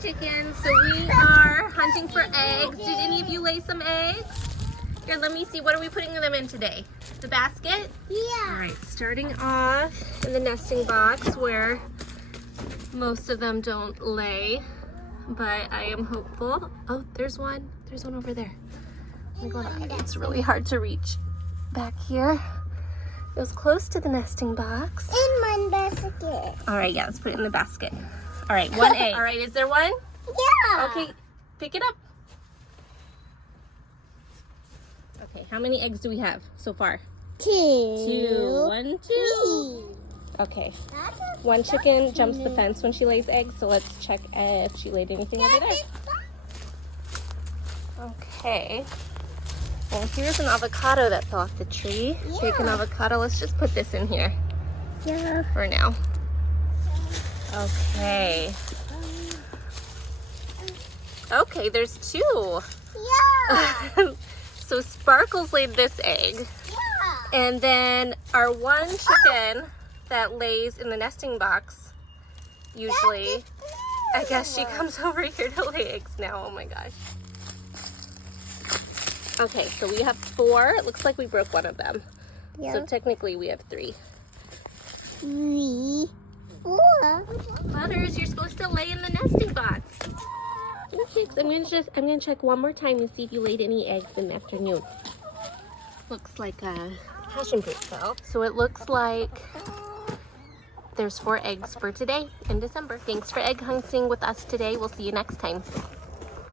chickens. So we are hunting for eggs. Did any of you lay some eggs? Here, let me see. What are we putting them in today? The basket? Yeah. All right, starting off in the nesting box where most of them don't lay, but I am hopeful. Oh, there's one. There's one over there. Oh my God, it's really hard to reach back here. It was close to the nesting box. In my basket. All right, yeah, let's put it in the basket. All right, one egg. All right, is there one? Yeah. Okay, pick it up. Okay, how many eggs do we have so far? Two. 1, 2. Okay. One chicken jumps the fence when she lays eggs, so let's check if she laid anything over there. Okay. Well, here's an avocado that fell off the tree. Yeah. Take an avocado. Let's just put this in here Yeah. for now. Okay. Okay, there's 2. Yeah. So Sparkles laid this egg. Yeah. And then our one chicken that lays in the nesting box, usually, I guess she comes over here to lay eggs now. Oh my gosh. Okay, so we have 4. It looks like we broke one of them. Yeah. So technically we have 3. 3, 4. Butters, you're supposed to lay in the nesting box. Okay, I'm gonna check one more time and see if you laid any eggs in the afternoon. Looks like a passion fruit fell. So it looks like there's 4 eggs for today in December. Thanks for egg hunting with us today. We'll see you next time.